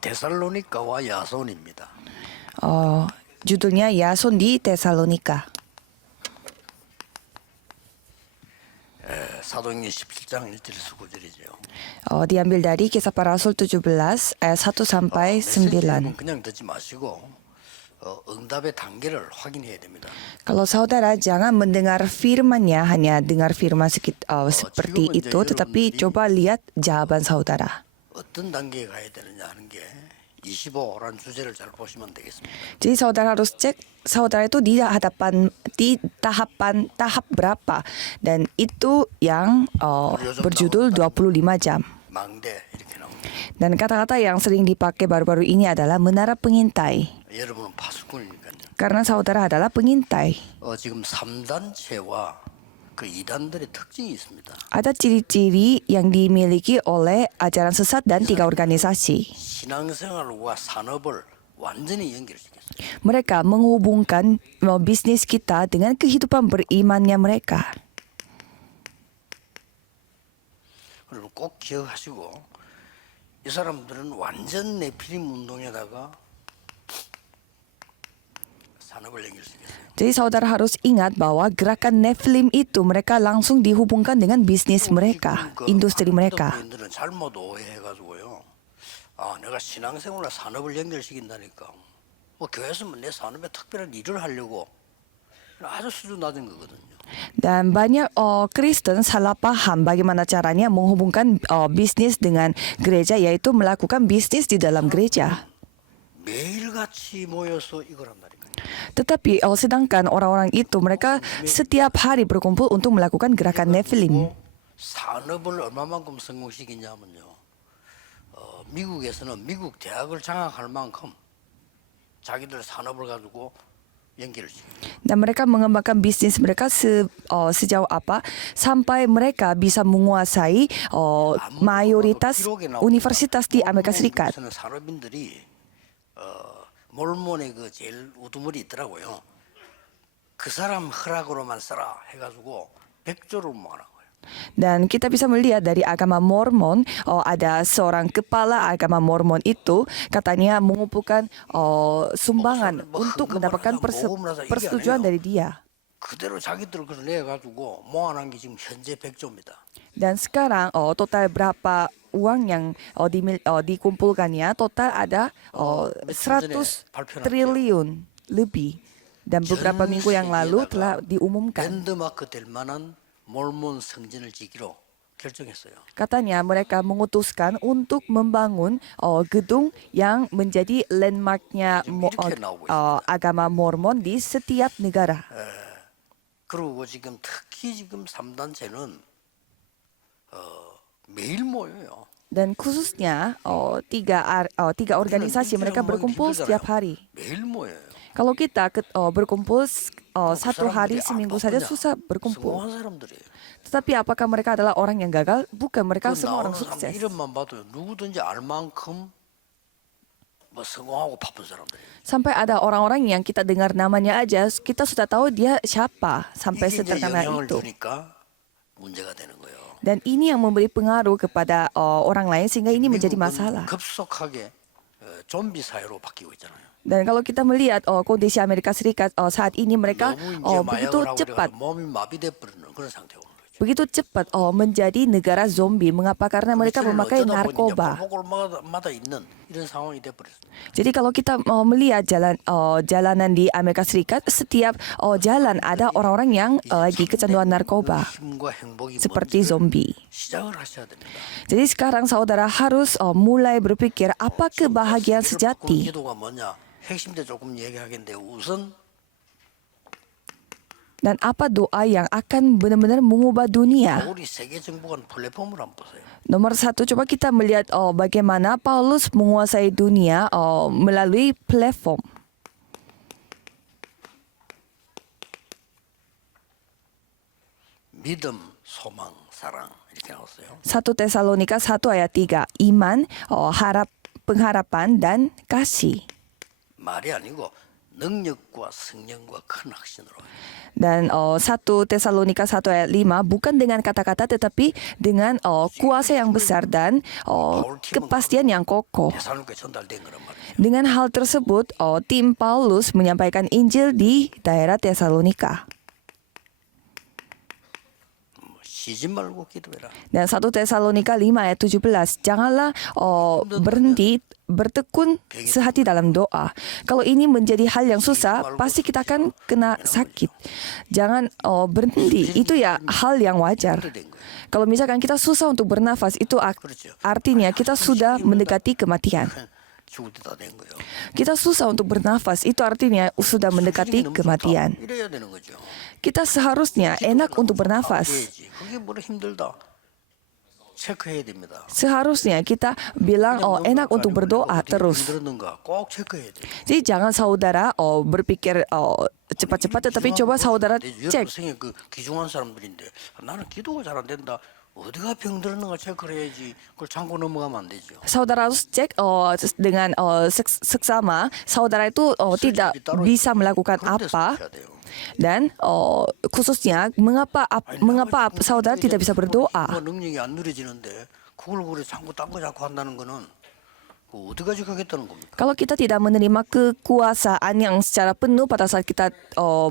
데살로니가와 야손입니다. Judulnya Yason di Tesalonika. 사도행전 17장 1절에서 9절이죠. Diambil dari Kisah Para Rasul 17 ayat 1 sampai 9. 그냥 듣지 마시고 응답의 단계를 확인해야 됩니다. Kalau saudara jangan mendengar firman-Nya, hanya dengar firman seperti itu, tetapi coba lihat jawaban saudara. 어떤 단계에 가야 되느냐 하는 게 25란 주제를 잘 보시면 되겠습니다. Jadi saudara harus cek saudara itu di tahap berapa, dan itu yang berjudul 25 jam. 망대 이렇게 나옵니다. Dan kata-kata yang sering dipakai baru-baru ini adalah menara pengintai. 여러분은 파수꾼이니까요. Karena saudara adalah pengintai. 지금 3단체와 그 이단들의 특징이 있습니다. Ada ciri-ciri yang dimiliki oleh ajaran sesat dan 3 organisasi. 신앙생활과 산업을 완전히 연결시켰어요. Mereka menghubungkan bisnis kita dengan kehidupan berimannya mereka. 여러분 꼭 기억하시고 이 사람들은 완전 네피림 운동에다가 산업을 연결시켰어요. Jadi saudara harus ingat bahwa gerakan Nephilim itu mereka langsung dihubungkan dengan bisnis mereka, industri mereka. 그들은 잘못 오해해가지고요. 내가 신앙생활과 산업을 연결시킨다니까. 뭐 교회에서 내 산업에 특별한 일을 하려고 아주 수준 낮은 거거든요. Dan banyak Kristen salah paham bagaimana caranya menghubungkan bisnis dengan gereja, yaitu melakukan bisnis di dalam gereja. 매일같이 모여서 이걸 한다니까요. Tetapi sedangkan orang-orang itu mereka setiap hari berkumpul untuk melakukan gerakan Nephilim. 산업을 얼마만큼 성공시키냐면요. 미국에서는 미국 대학을 장악할 만큼 자기들 산업을 가지고 연결을 시켜요. Dan mereka mengembangkan bisnis mereka sejauh apa sampai mereka bisa menguasai mayoritas universitas di Amerika Serikat. 산업인들이 몰몬의 그 제일 우두머리 있더라고요. 그 사람 허락으로만 써라 해가지고 100조를 모아놓은 거예요. Dan kita bisa melihat dari agama Mormon, ada seorang kepala agama Mormon itu katanya mengumpulkan sumbangan untuk mendapatkan persetujuan dari dia. 그대로 자기들 그걸 내가지고 모아놓은 게 지금 현재 100조입니다. Dan sekarang total berapa uang yang dikumpulkannya, total ada 100 triliun lebih. Dan beberapa minggu yang lalu telah diumumkan. 랜드마크 될 만한 몰몬 성전을 짓기로 결정했어요. Katanya mereka memutuskan untuk membangun gedung yang menjadi landmarknya agama Mormon di setiap negara. 그리고 지금 특히 지금 3단체는 매일 모여요. Dan khususnya tiga organisasi mereka berkumpul setiap hari. 매일 모여요. Kalau kita berkumpul 1 hari seminggu saja susah berkumpul. 성공한 사람들이에요. Tetapi apakah mereka adalah orang yang gagal? Bukan, mereka semua orang 나오는 사람 sukses. 이름만 봐도 누구든지 알 만큼 뭐 성공하고 바쁜 사람들이에요. Sampai ada orang-orang yang kita dengar namanya aja, kita sudah tahu dia siapa sampai 이게 이제 sederhana 영향을 itu. 주니까 문제가 되는 거예요. Dan ini yang memberi pengaruh kepada orang lain sehingga ini menjadi masalah. 급속하게 좀비 사회로 바뀌고 있잖아요. Dan kalau kita melihat kondisi Amerika Serikat saat ini, mereka 너무 이제 begitu 마약을 하고 cepat 그래가지고 몸이 마비돼 버리는 그런 상태가 오는 거죠. begitu cepat menjadi negara zombie. Mengapa? Karena mereka memakai narkoba. 골목골마다 있는 이런 상황이 돼 버렸어요. Jadi kalau kita melihat jalanan di Amerika Serikat, setiap jalan ada orang-orang yang lagi kecanduan narkoba 힘과 행복이 seperti 뭔지를 zombie. 시작을 하셔야 됩니다. Jadi sekarang saudara harus mulai berpikir apa kebahagiaan sejati. 기도가 뭐냐? 핵심도 조금 얘기하겠는데 우선 Dan apa doa yang akan benar-benar mengubah dunia? 우리 세계 정복한 플랫폼을 한번 보세요. Nomor 1, coba kita melihat bagaimana Paulus menguasai dunia melalui platform. 믿음, 소망, 사랑 이렇게 나왔어요. 1 Tesalonika 1 ayat 3. Iman, pengharapan, dan kasih. 말이 아니고 능력과 성령과 큰 확신으로. Dan 1 Tesalonika 1 ayat 5 bukan dengan kata-kata tetapi dengan kuasa yang besar dan kepastian yang kokoh. 데살로니가에 전달된 거란 말이죠. Dengan hal tersebut, tim Paulus menyampaikan Injil di daerah Tesalonika. 쉬지 말고 기도해라. Dan 1 Tesalonika 5 ayat 17, janganlah berhenti bertekun sehati dalam doa. Kalau ini menjadi hal yang susah, pasti kita akan kena sakit. Jangan berhenti, itu ya hal yang wajar. Kalau misalkan kita susah untuk bernafas, itu artinya kita sudah mendekati kematian. 죽을 때 다 된 거예요. Kita susah untuk bernafas, itu artinya sudah mendekati kematian. 이래야 되는 거죠. Kita seharusnya enak untuk bernafas. 돼야지. 그게 뭐라 힘들다. 체크해야 됩니다. Seharusnya kita bilang enak untuk berdoa terus. 힘들었는가 꼭 체크해야 돼. Jadi jangan saudara berpikir cepat-cepat, tetapi coba saudara cek. 생에 그 귀중한 사람들인데 나는 기도가 잘 안 된다. 어디가 병들었는가 체크를 해야지. 그걸 참고 넘어가면 안 되죠. Saudara harus cek dengan seksama. Saudara itu tidak bisa melakukan apa. Dan khususnya mengapa saudara tidak bisa berdoa? 능력이 안 누려지는데 그걸 그래 자꾸 딴 거 자꾸 한다는 거는 어디까지 가겠다는 겁니까? Kalau kita tidak menerima kekuasaan yang secara penuh pada saat kita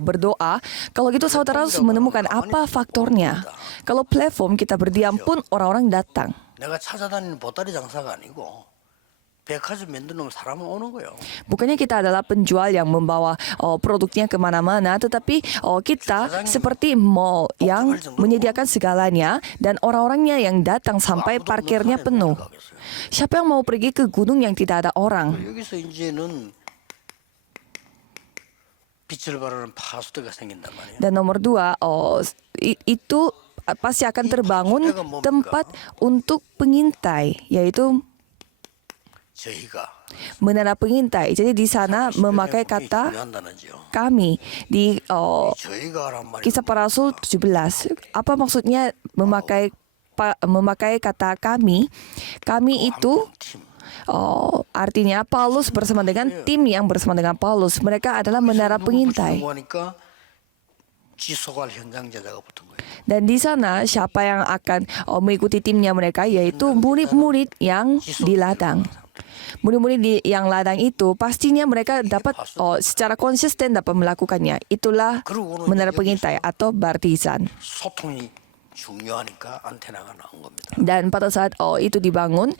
berdoa, kalau gitu saudara harus menemukan apa faktornya. Kalau platform kita berdiam pun orang-orang datang. 내가 찾아다니는 보따리 장사가 아니고 백화점 만드는 사람은 오는 거예요. Bukannya kita adalah penjual yang membawa produknya kemana-mana, tetapi kita seperti mall yang menyediakan segalanya dan orang-orangnya yang datang sampai parkirnya penuh. Siapa yang mau pergi ke gunung yang tidak ada orang? 여기서 이제는 빛을 발하는 파수대가 생긴단 말이에요. Dan nomor 2, itu pasti akan terbangun tempat untuk pengintai, yaitu 저희가 menara pengintai. Jadi di sana memakai kata 중요한다는지요. kami di 저희가란 말이 Kisah Para Rasul 17. Apa maksudnya memakai kata kami? Kami itu 팀. artinya Paulus bersama dengan tim yang bersama dengan Paulus. Mereka adalah menara pengintai. 하니까 지속할 현장 제자가 붙은 거예요. Dan di sana siapa yang akan mengikuti timnya mereka, yaitu murid-murid yang di ladang. Murid-murid yang ladang itu pastinya mereka dapat secara konsisten dapat melakukannya. Itulah menara pengintai atau baptisan. 소통이 중요하니까 안테나가 나온 겁니다. Dan pada saat itu dibangun,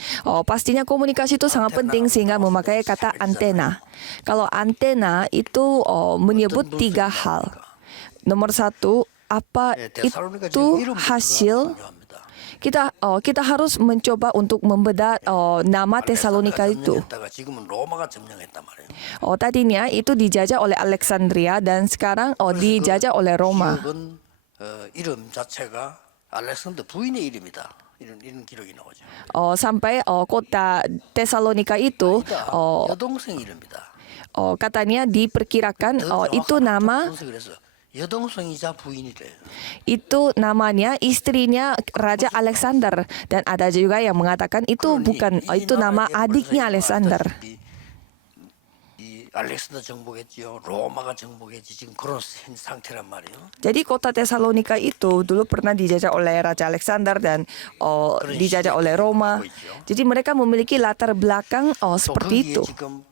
pastinya komunikasi itu sangat penting sehingga memakai kata antena. Kalau antena itu menyebut 3 hal. Nomor 1, apa itu hasil? Kita harus mencoba untuk membedah nama Tesalonika itu. 지금은 로마가 점령했단 말이에요. Tadinya itu dijajah oleh Alexandria dan sekarang dijajah oleh Roma. 기록은 이름 자체가 알렉산더 부인의 이름이다. 이런 기록이 나오죠. Sampai kota Tesalonika itu 여동생 이름이다. katanya diperkirakan itu nama 그래서 여동생이자 부인이 돼요. itu namanya istrinya Raja Alexander, dan ada juga yang mengatakan itu bukan, itu nama adiknya Alexander. 이 알렉산더 정복했지요. 로마가 정복했지. 지금 그런 상태란 말이에요. Jadi kota Tesalonika itu dulu pernah dijajah oleh Raja Alexander dan dijajah oleh Roma. Jadi mereka memiliki latar belakang 또 seperti 거기에 itu. 지금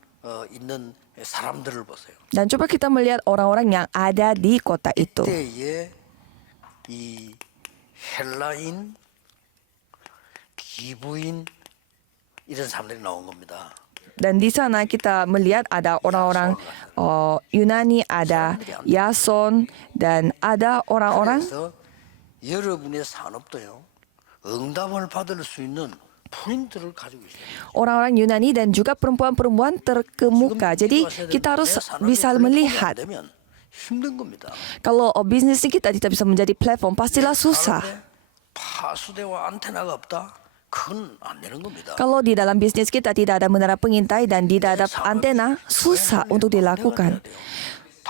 있는 사람들을 보세요. Dan coba kita melihat orang-orang yang ada di kota itu. 이때에 이 헬라인, 기부인 이런 사람들이 나온 겁니다. Dan di sana kita melihat ada orang-orang Yunani, ada Yason, dan ada orang-orang 그래서 여러분의 산업도요. 응답을 받을 수 있는 포인트를 가지고 있어요. orang-orang Yunani dan juga perempuan-perempuan terkemuka. Jadi kita harus bisa melihat 힘든 겁니다. kalau bisnis kita tidak bisa menjadi platform, pastilah susah. 파수대와 안테나가 없다. 그건 안 되는 겁니다. Kalau di dalam bisnis kita tidak ada menara pengintai dan tidak ada antena, susah untuk dilakukan.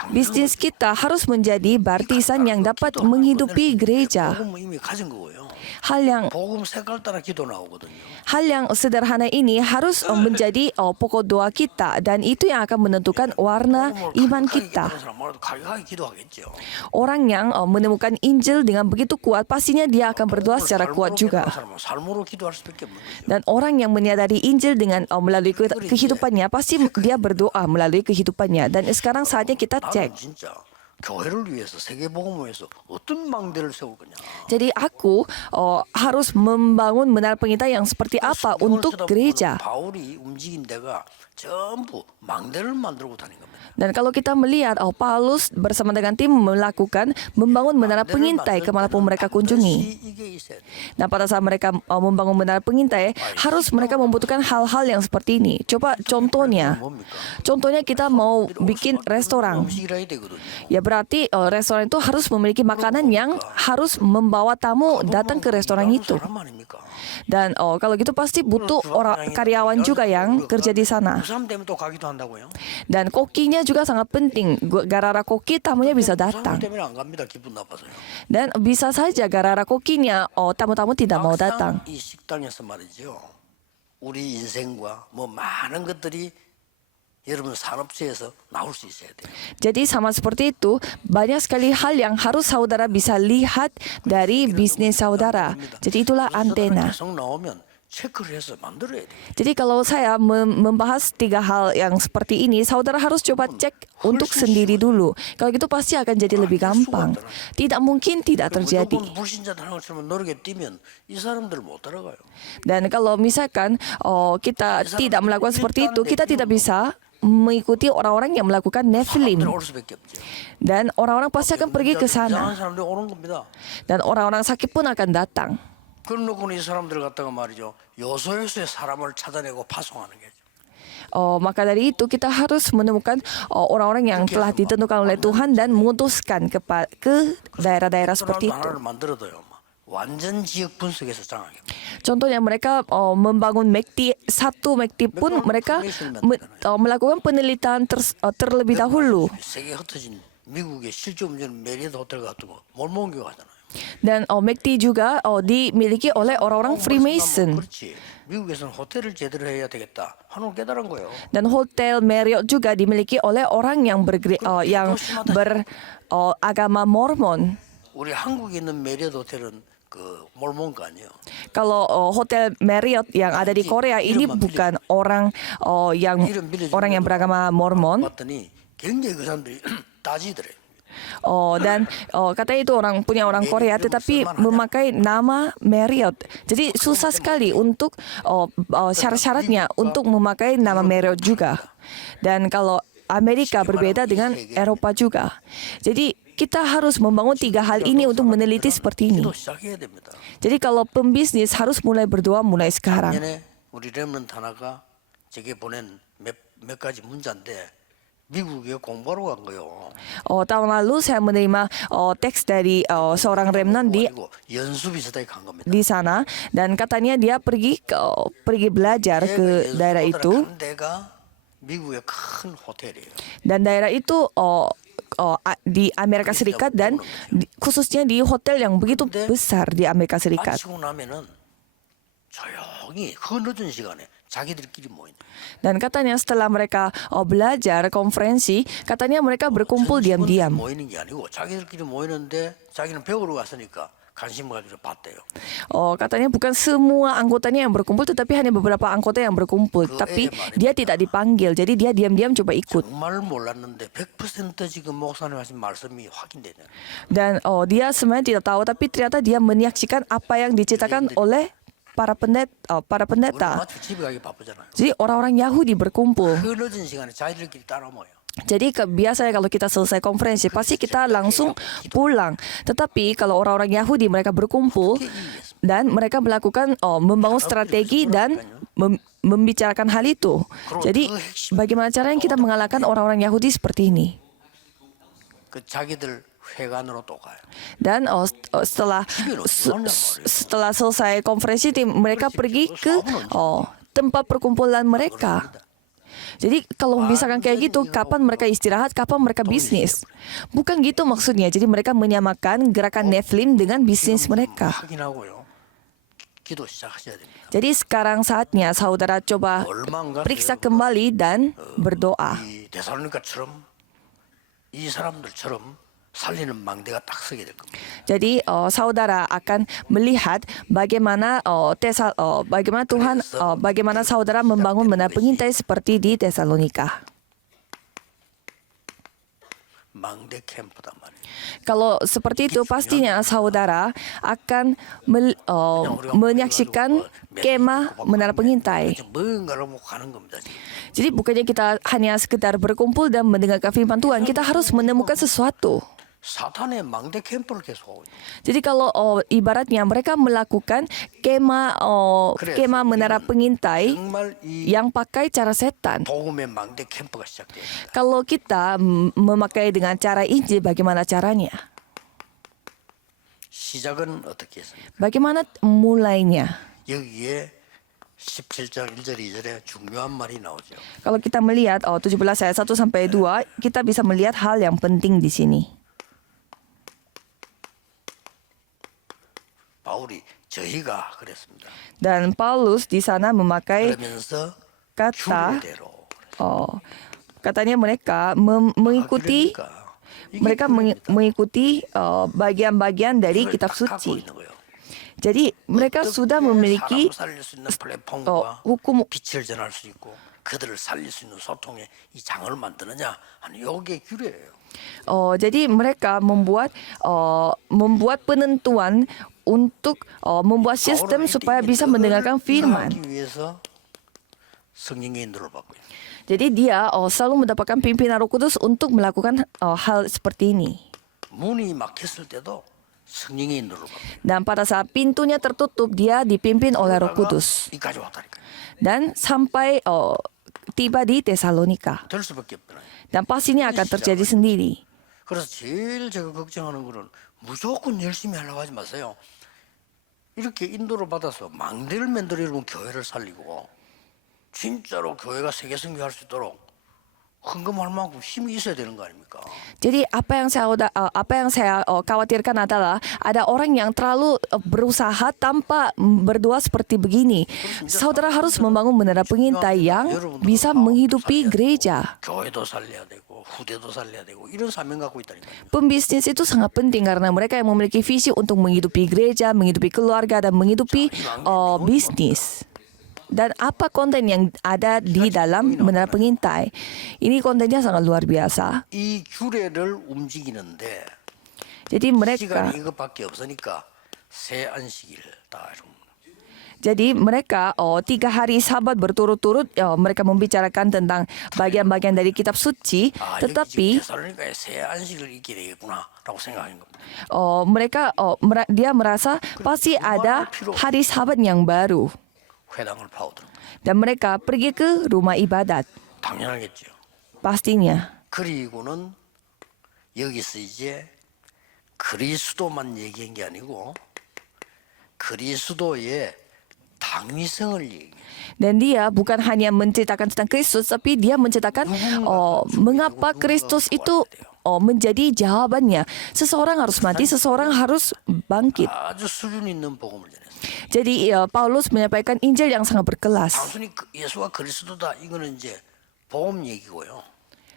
bisnis kita harus menjadi baptisan yang dapat menghidupi gereja. 복음은 이미 가진 거고요. Hal yang 복음 색깔 따라 기도 나오거든요. Hal yang sederhana ini harus menjadi pokok doa kita dan itu yang akan menentukan warna iman kita. 가격하게 기도하겠죠. Orang yang menemukan Injil dengan begitu kuat pastinya dia akan berdoa secara kuat juga. 삶으로 기도할 수밖에 없는 거죠. Dan orang yang menyadari Injil dengan melalui kehidupannya pasti dia berdoa melalui kehidupannya. Dan sekarang saatnya kita 나는 cek. 진짜 교회를 위해서 세계 복음을 위해서 어떤 망대를 세울 거냐. Jadi aku harus membangun menara pengintai yang seperti apa untuk gereja. 바울이 움직인 데가 전부 망대를 만들고 다닌 겁니다. Dan kalau kita melihat Paulus bersama dengan tim membangun menara pengintai kemanapun mereka kunjungi. Dan pada saat mereka membangun menara pengintai, harus mereka membutuhkan hal-hal yang seperti ini. Coba contohnya kita mau bikin restoran. Ya berarti restoran itu harus memiliki makanan yang harus membawa tamu datang ke restoran itu. Dan kalau gitu pasti butuh orang karyawan juga yang kerja di sana. Dan kokinya juga sangat penting. Gara-gara koki tamunya bisa datang. Dan bisa saja gara-gara kokinya tamu-tamu tidak mau datang. 이 식당에서 말이죠. 우리 인생과 뭐 많은 것들이 여러분 산업체에서 나올 수 있어야 돼요. Jadi sama seperti itu, banyak sekali hal yang harus saudara bisa lihat dari bisnis saudara. Jadi itulah antena. 계속 나오면 체크를 해서 만들어야 돼요. Jadi kalau saya membahas 3 hal yang seperti ini, saudara harus coba cek untuk sendiri dulu. Kalau gitu pasti akan jadi lebih gampang. Tidak mungkin tidak terjadi. 무조건 불신자들 하는 것처럼 노력에 뛰면 이 사람들 못 따라가요. Dan kalau misalkan kita tidak melakukan seperti itu, kita tidak bisa mengikuti orang-orang yang melakukan Nephilim. 올 수밖에 없죠. Dan orang-orang pasti akan pergi ke sana. 이상한 사람들이 오는 겁니다. Dan orang-orang sakit pun akan datang. 그러고는 이 사람들 갖다가 말이죠. 요소요소의 사람을 찾아내고 파송하는 거죠. Maka dari itu kita harus menemukan orang-orang yang telah ditentukan oleh Tuhan dan mengutuskan ke daerah-daerah seperti itu. 하나를 만들어도요. 완전 지역 분석에서 장악해요. Contohnya mereka membangun satu MACD pun mereka melakukan penelitian terlebih dahulu. 세계 흩어진 미국의 실제 문제는 메리어트 호텔 같은 거 몰몬교 하잖아요. Dan MACD juga dimiliki oleh orang-orang Freemason. 그렇지. 미국에서는 호텔을 제대로 해야 되겠다 하는 걸 깨달은 거예요. Dan hotel Marriott juga dimiliki oleh orang yang beragama Mormon. 우리 한국에 있는 메리어트 호텔은 그 몰몬가 아니에요. Kalau hotel Marriott yang ada di Korea ini bukan orang yang beragama Mormon. 봤더니 굉장히 그 사람들이 따지더래요. Dan katanya itu punya orang Korea tetapi memakai nama Marriott. Jadi susah sekali untuk syarat-syaratnya untuk memakai nama Marriott juga. Dan kalau Amerika berbeda dengan Eropa juga. Jadi kita harus membangun 3 hal ini untuk meneliti seperti ini. Jadi kalau pembisnis harus mulai berdoa mulai sekarang. 우리 렘넌트 하나가 제게 보낸 몇 가지 문자인데 미국에 공부하러 간 거요. Tahun lalu saya menerima teks dari seorang remnant di sana dan katanya dia pergi belajar ke daerah itu. 미국의 큰 호텔이에요. Dan daerah itu di Amerika Serikat dan khususnya di hotel yang begitu besar di Amerika Serikat. 마치고 나면은 조용히 그 늦은 시간에 자기들끼리 모인. Dan katanya setelah mereka belajar konferensi, katanya mereka berkumpul diam-diam. 모이는 게 아니고 자기들끼리 모이는데 자기는 배우러 갔으니까 관심을 가지고 봤대요. Katanya bukan semua anggotanya yang berkumpul, tetapi hanya beberapa anggota yang berkumpul. Tapi dia tidak dipanggil, jadi dia diam-diam coba ikut. 정말 몰랐는데 100% 지금 목사님 하신 말씀이 확인되네요. Dan dia sebenarnya tidak tahu, tapi ternyata dia menyaksikan apa yang diceritakan oleh para pendeta. Jadi orang-orang Yahudi berkumpul. 그 늦은 시간에 자기들끼리 따라 모여. Jadi biasanya kalau kita selesai konferensi pasti kita langsung pulang. Tetapi kalau orang-orang Yahudi mereka berkumpul dan mereka melakukan membangun strategi dan membicarakan hal itu. Jadi bagaimana caranya kita mengalahkan orang-orang Yahudi seperti ini? 그 자기들 회관으로 또 가요. Dan setelah selesai konferensi mereka pergi ke tempat perkumpulan mereka. Jadi kalau misalkan kayak gitu, kapan mereka istirahat, kapan mereka bisnis? Bukan gitu maksudnya. Jadi mereka menyamakan gerakan Nephilim dengan bisnis mereka. 확인하고요. 기도 시작하셔야 됩니다. Jadi sekarang saatnya saudara coba 얼마인가 periksa kembali dan berdoa. 이 데살로니가처럼 이 사람들처럼 살리는 망대가 딱 서게 될 겁니다. Jadi saudara akan melihat bagaimana bagaimana Tuhan bagaimana saudara membangun menara pengintai seperti di Tesalonika. 망대 캠프단 말이에요. Kalau seperti itu pastinya saudara akan menyaksikan kemah menara pengintai. 뭔가를 못 가는 겁니다. 지금. Jadi bukannya kita hanya sekedar berkumpul dan mendengarkan firman Tuhan, kita harus menemukan sesuatu. 사탄의 망대 캠프를 계속하고 있어요. Jadi kalau ibaratnya mereka melakukan kemah menara pengintai 정말 이 yang pakai cara setan. 복음의 망대 캠프가 시작돼요. Kalau kita memakai dengan cara Injil, bagaimana caranya? 시작은 어떻게 했습니까? Bagaimana mulainya? 여기에 17장 1절 2절에 중요한 말이 나오죠. Kalau kita melihat 17 ayat 1 sampai 2, kita bisa melihat hal yang penting di sini. 바울이 저희가 그랬습니다. Dan Paulus di sana memakai 그러면서 kata 규례대로 katanya mereka mengikuti mereka mengikuti bagian-bagian dari kitab suci. Jadi mereka sudah memiliki hukum. 빛을 전할 수 있고 그들을 살릴 수 있는 소통의 이 장을 만드느냐 하는 요게 규례예요. Jadi mereka membuat penentuan untuk membuat sistem supaya bisa mendengarkan firman. 성령의 인도를 받고 있어요. Jadi dia selalu mendapatkan pimpinan Roh Kudus untuk melakukan hal seperti ini. 문이 막혔을 때도 성령의 인도를 받고 있어요. Dan pada saat pintunya tertutup, dia dipimpin oleh Roh Kudus. 이까지 왔다니까요. Dan sampai tiba di Tesalonika. 될 수밖에 없잖아요. Dan pastinya akan terjadi sendiri. 그래서 제일 제가 걱정하는 거는 무조건 열심히 하려고 하지 마세요. 이렇게 인도를 받아서 망대를 만들어 여러분 교회를 살리고 진짜로 교회가 세계 선교할 수 있도록 헌금할 만큼 힘이 있어야 되는 거 아닙니까? Jadi apa yang saya khawatirkan adalah ada orang yang terlalu berusaha tanpa berdoa seperti begini. Saudara harus membangun menara pengintai yang bisa menghidupi gereja. 교회도 살려야 되고 후대도 살려야 되고 이런 사명 갖고 있다니까요. Pembisnis itu sangat penting karena mereka yang memiliki visi untuk menghidupi gereja, menghidupi keluarga, dan menghidupi bisnis. Dan apa konten yang ada di dalam menara pengintai? Ini kontennya sangat luar biasa. 이 규례를 움직이는데 Jadi mereka 시간이 이것밖에 없으니까 새 안식일 다 이런. Jadi mereka 3 hari Sabat berturut-turut mereka membicarakan tentang bagian-bagian dari kitab suci, tetapi 데살로니가에 새 안식을 있게 되겠구나라고 생각하는 겁니다. dia merasa pasti ada hari Sabat yang baru. 회당을 파고드는 거예요. Dan mereka pergi ke rumah ibadat. 당연하겠죠. Pastinya. 그리고는 여기서 이제 그리스도만 얘기한 게 아니고 그리스도의 당위성을 얘기해요. Dan dia bukan hanya menceritakan tentang Kristus, tapi dia menceritakan mengapa Kristus itu menjadi jawabannya. Seseorang harus mati, seseorang harus bangkit. 아주 수준 있는 복음을 전했어요. Jadi Paulus menyampaikan Injil yang sangat berkelas. 단순히 예수가 그리스도다 이거는 이제 복음 얘기고요.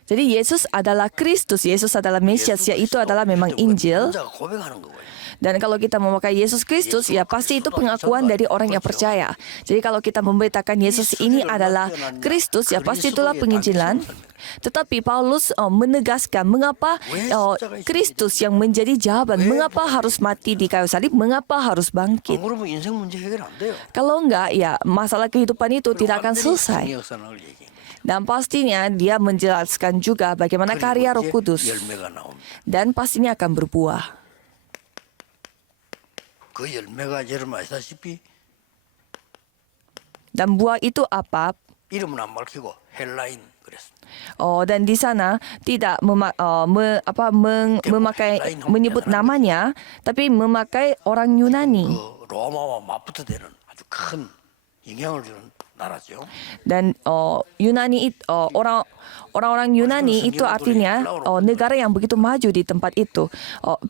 Jadi Yesus adalah Kristus, Yesus adalah Mesias, yaitu adalah memang Injil. 혼자가 고백하는 거고요. Dan kalau kita memakai Yesus Kristus, ya pasti itu pengakuan dari orang yang percaya. Jadi kalau kita memberitakan Yesus ini adalah Kristus, ya pasti itulah penginjilan. Tetapi Paulus menegaskan mengapa Kristus yang menjadi jawaban, mengapa harus mati di kayu salib, mengapa harus bangkit. 안 그러면 인생 문제 해결 안 돼요. Kalau enggak, ya masalah kehidupan itu tidak akan selesai. 역사를 얘기해요. Dan pastinya dia menjelaskan juga bagaimana karya Roh Kudus. 열매가 나옵니다. Dan pastinya akan berbuah. 그 열매가 여러분 아시다시피 Dan buah itu apa? 이름은 안 밝히고 헬라인 그랬습니다. Dan di sana tidak menyebut namanya, tapi memakai orang Yunani. 그 로마와 맞붙어 되는 아주 큰 영향을 주는 나라죠. Dan Yunani orang-orang Yunani itu artinya negara yang begitu maju di tempat itu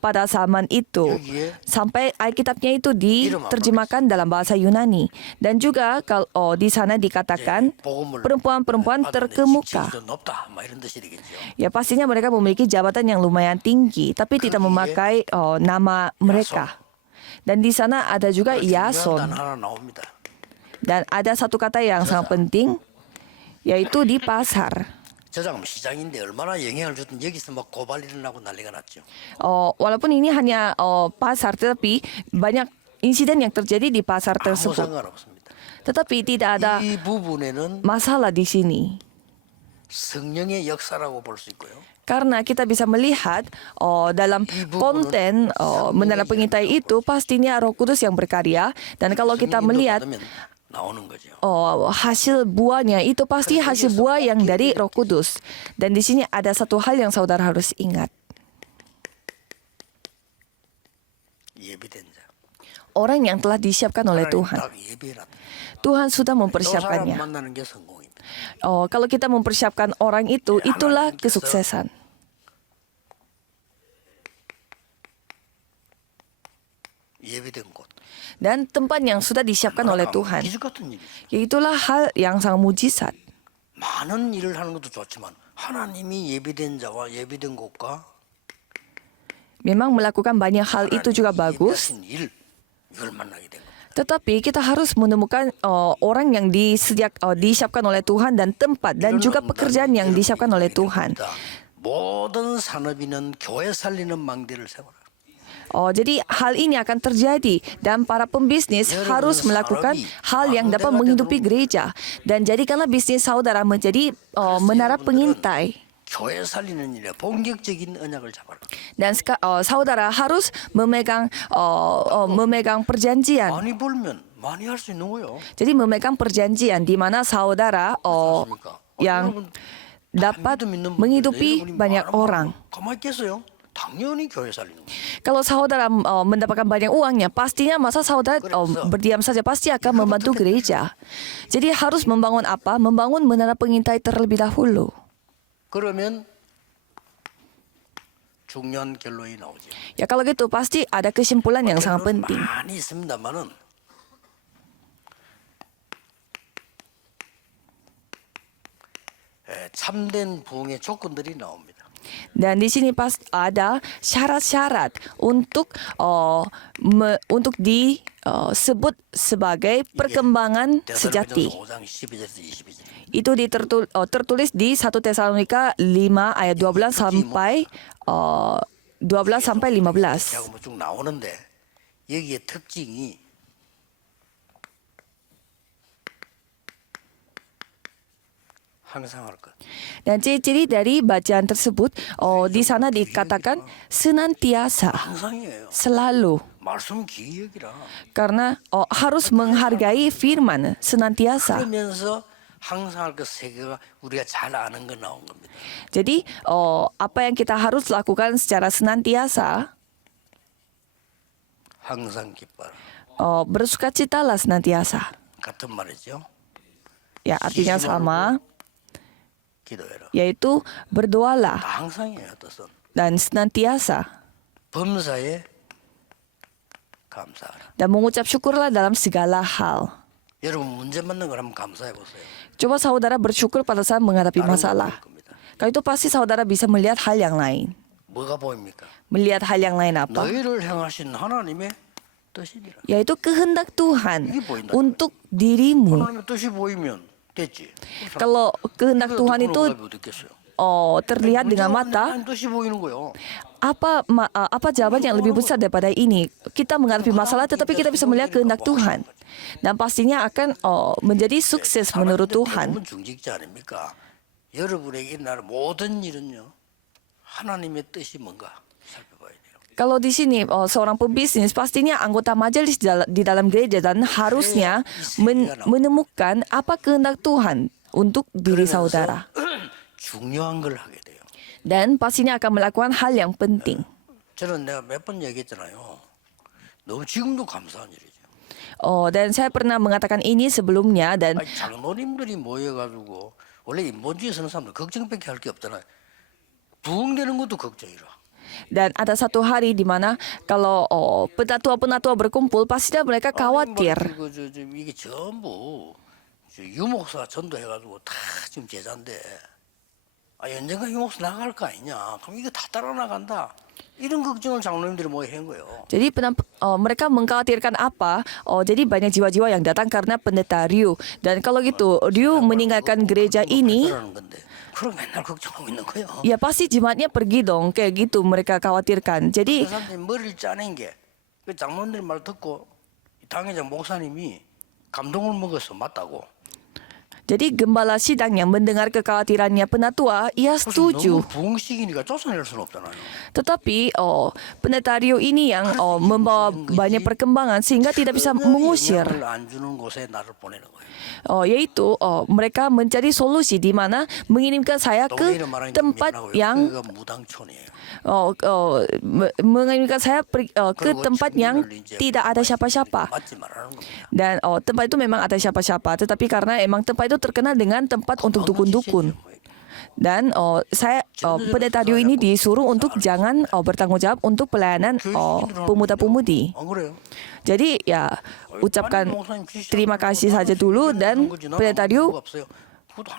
pada zaman itu, sampai Alkitabnya itu diterjemahkan dalam bahasa Yunani. Dan juga kalau di sana dikatakan perempuan-perempuan terkemuka. 지위도 높다, 뭐 이런 뜻이 되겠죠. Ya pastinya mereka memiliki jabatan yang lumayan tinggi, tapi tidak memakai nama mereka. Dan di sana ada juga 중요한 Yason. 단 하나 나옵니다. Dan ada satu kata yang sangat penting, yaitu di pasar. 저장은 시장인데 얼마나 영향을 줬든 여기서 막 고발 일어나고 난리가 났죠. Walaupun ini hanya pasar, tetapi banyak insiden yang terjadi di pasar 아무 tersebut. 상관없습니다. Tetapi tidak ada 이 부분에는 masalah di sini. 성령의 역사라고 볼 수 있고요. Karena kita bisa melihat dalam konten menara pengintai itu pastinya Roh Kudus yang berkarya. Dan kalau kita 성령 melihat 인도 받으면 나오는 거죠. hasil buahnya itu pasti hasil buah yang dari Roh Kudus. Dan di sini ada satu hal yang saudara harus ingat. 예비된 자. Orang yang telah disiapkan oleh 하나님 Tuhan. 딱 예비해놨다. Tuhan sudah 또 사람 mempersiapkannya. 만나는 게 성공입니다. Kalau kita mempersiapkan orang itu, itulah kesuksesan. 예비된 곳. Dan tempat yang sudah disiapkan oleh Tuhan. 기적 같은 일이죠. Yaitulah hal yang sangat mujizat. 많은 일을 하는 것도 좋지만 하나님이 예비된 자와 예비된 곳과 Memang melakukan banyak hal itu juga bagus. 예비하신 일 이걸 만나게 된 겁니다. Tetapi kita harus menemukan orang yang disiapkan oleh Tuhan dan tempat dan juga pekerjaan yang disiapkan oleh Tuhan. 모든 산업인은 교회 살리는 망대를 세워라. Jadi hal ini akan terjadi dan para pembisnis harus melakukan hal yang dapat menghidupi gereja. Dan jadikanlah bisnis saudara menjadi menara pengintai. 교회 살리는 일에 본격적인 언약을 잡아라. Dan saudara harus memegang perjanjian. 많이 벌면 많이 할 수 있는 거요. Jadi memegang perjanjian di mana saudara 맞습니까? yang 여러분, dapat 믿음 있는 분들, menghidupi 여러분이 banyak 많은 orang. 거 가만히 있겠어요? 당연히 교회 살리는 거. Kalau saudara mendapatkan banyak uangnya, pastinya masa saudara berdiam saja pasti akan membantu gereja. Jadi harus membangun apa? Membangun menara pengintai terlebih dahulu. 그러면 중요한 결론이 나오죠. Ya kalau gitu pasti ada kesimpulan yang sangat 결론은 penting. 많이 있습니다만은 참된 부흥의 조건들이 나옵니다. Dan di sini pas ada syarat-syarat untuk disebut sebagai perkembangan sejati. 5장 12절에서 22절. Itu tertulis di 1 Tesalonika 5 ayat 12 sampai 15. 하고 쭉 나오는데 여기에 특징이 항상 할 것. Dan ciri-ciri dari bacaan tersebut di sana dikatakan senantiasa, 항상이에요. selalu. 말씀 기억이라. Karena harus menghargai firman senantiasa. 그러면서 항상 할 것 세 개가 우리가 잘 아는 거 나온 겁니다. Jadi apa yang kita harus lakukan secara senantiasa, 항상 기뻐라. bersukacitalah senantiasa. 같은 말이죠. Ya artinya sama, 기도해라. yaitu berdoalah 다 항상이에요. 뜻은 dan senantiasa. 범사에 감사하라. Dan mengucap syukurlah dalam segala hal. 여러분 문제 맞는 걸 한번 감사해 보세요. Coba saudara bersyukur pada saat menghadapi 다른 거 masalah. 보일 겁니다. Kalau itu pasti saudara bisa melihat hal yang lain. 뭐가 보입니까? Melihat hal yang lain apa? 너희를 향하신 하나님의 뜻이니라. Yaitu kehendak Tuhan Ini poin tadi. untuk dirimu. 하나님의 뜻이 보이면 됐지. Kalau kehendak Tuhan itu 어떻겠어요? terlihat dengan mata, 하나님 뜻이 보이는 거요. apa jawaban yang lebih besar daripada ini? Kita menghadapi masalah tetapi kita bisa melihat kehendak Tuhan. Dan pastinya akan menjadi sukses menurut Tuhan. 여러분 중직자 아닙니까? 여러분에게 일어날 모든 일은요. 하나님의 뜻이 뭔가 살펴봐야 돼요. Kalau di sini seorang pembisnis pastinya anggota majelis di dalam gereja dan harusnya menemukan apa kehendak Tuhan untuk diri saudara. 중요한 걸 하게 돼요. Dan pastinya akan melakukan hal yang penting. 저는 내가 몇 번 얘기했잖아요. 너무 지금도 감사한 일이죠. Dan saya pernah mengatakan ini sebelumnya dan 아니, 장로님들이 모여가지고 원래 인본주의 쓰는 사람들 걱정밖에 할 게 없잖아요. 부흥되는 것도 걱정이라. dan ada satu hari di mana kalau penatua-penatua berkumpul pastinya mereka khawatir. 이게 전부 유목사 전도해가지고 다 지금 제자인데 언젠가 유목사 나갈 거 아니냐? 그럼 이거 다 따라 나간다. 이런 걱정을 장로님들이 모여 한 거예요. Jadi mereka mengkhawatirkan apa? Jadi banyak jiwa-jiwa yang datang karena pendeta Ryu. Dan kalau gitu Ryu meninggalkan gereja ini, 그럼 맨날 걱정하고 있는 거예요. ya pasti jemaatnya pergi dong. Kayak gitu mereka khawatirkan. Jadi 그 사람들이 머리를 짜낸 게 그 장로님들 말 듣고 당회장 목사님이 감동을 먹어서 맞다고. gembala sidang yang mendengar kekhawatirannya penatua, ia setuju. 너무 부흥식이니까 쫓아낼 수는 없잖아요. Tetapi pendeta Ryu ini yang membawa banyak perkembangan sehingga tidak bisa mengusir. 영향을 안 주는 곳에 나를 보내는 거예요. Yaitu mereka mencari solusi di mana mengirimkan saya ke 동네를 말하는 게 tempat 미안하고요. yang 그가 무당촌이에요. mengirimkan saya ke tempat yang tidak ada siapa-siapa. 맞지 말라는 겁니다. Dan tempat itu memang ada siapa-siapa, tetapi karena emang tempat itu terkenal dengan tempat untuk dukun-dukun. Dan pendeta Ryu ini disuruh untuk jangan bertanggung jawab untuk pelayanan pemuda-pemudi. 안 그래요? Jadi ya ucapkan terima kasih saja dulu dan pendeta Ryu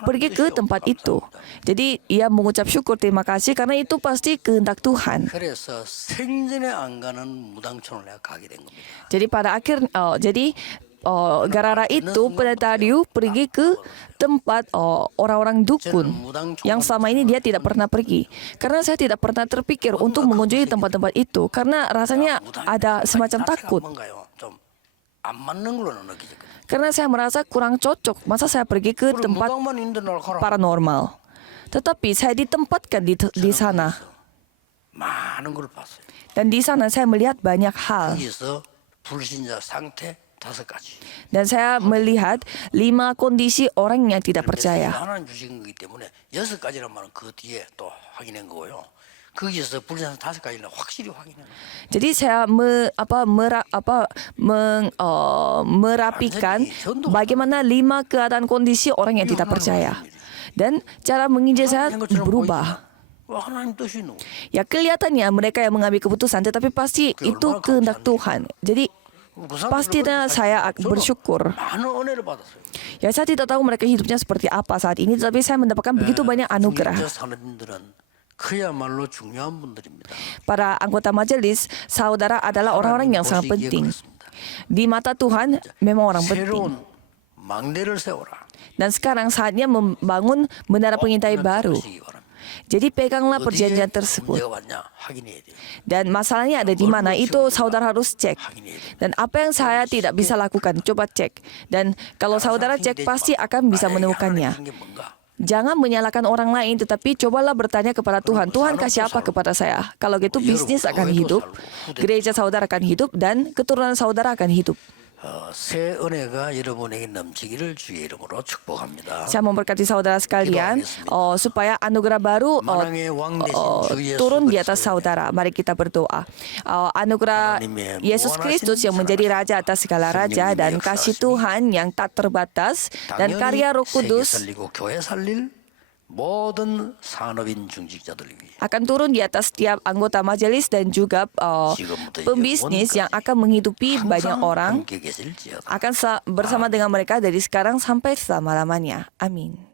pergi ke tempat itu. Jadi ia mengucap syukur terima kasih karena itu pasti kehendak Tuhan. 그래서 생전에 안 가는 무당촌을 내가 가게 된 겁니다. Jadi pada akhir gara-gara itu pendeta Ryu pergi ke tempat orang-orang dukun yang selama ini dia tidak pernah pergi. Karena saya tidak pernah terpikir untuk mengunjungi tempat-tempat itu karena rasanya ada semacam takut. 좀안 맞는 걸로 느끼거든요. Karena saya merasa kurang cocok. Masa saya pergi ke tempat 무당만 있는 날 가라. paranormal. Tetapi saya ditempatkan di sana. 많은 걸 봤어요. Dan di sana saya melihat banyak hal. 여기서 불신자 상태 5가지. Dan saya melihat 5 kondisi orang yang tidak percaya. 하나님 주신 거기 때문에 6가지란 말은 그 뒤에 또 확인한 거고요. 거기서 불신자 5가지는 확실히 확인해요. Jadi saya merapikan bagaimana 5 keadaan kondisi orang yang tidak percaya. Dan cara menginjil saya berubah. 하나님 뜻이 누구? Ya kelihatannya mereka yang mengambil keputusan, tetapi pasti itu kehendak Tuhan. Jadi pastinya saya bersyukur. 많은 은혜를 받았어요. Ya saya tidak tahu mereka hidupnya seperti apa saat ini, tetapi saya mendapatkan begitu banyak anugerah. 사람들은 그야말로 중요한 분들입니다. Para anggota majelis, saudara adalah orang-orang yang sangat penting. Di mata Tuhan, memang orang penting. 새로운 망대를 세워라. Dan sekarang saatnya membangun menara pengintai baru. Jadi peganglah perjanjian tersebut. 문제가 왔냐 확인해야 돼요. Dan masalahnya ada di mana itu saudara harus cek. Dan apa yang saya tidak bisa lakukan, coba cek. Dan kalau saudara cek pasti akan bisa menemukannya. 이게 뭔가? Jangan menyalahkan orang lain, tetapi cobalah bertanya kepada Tuhan. Tuhan kasih apa kepada saya? Kalau gitu bisnis akan hidup, gereja saudara akan hidup, dan keturunan saudara akan hidup. 새 은혜가 여러분에게 넘치기를 주의 이름으로 축복합니다. Saya memberkati saudara sekalian supaya anugerah baru turun di atas saudara. Mari kita berdoa. Anugerah Yesus Kristus yang menjadi Raja atas segala raja dan kasih Tuhan yang tak terbatas dan karya Roh Kudus 살리고 교회 살릴 모든 산업인 중직자들 위해 akan turun di atas setiap anggota majelis dan juga pembisnis yang akan menghidupi banyak orang 함께 계실지어다. akan bersama dengan mereka dari sekarang sampai selama-lamanya. Amin.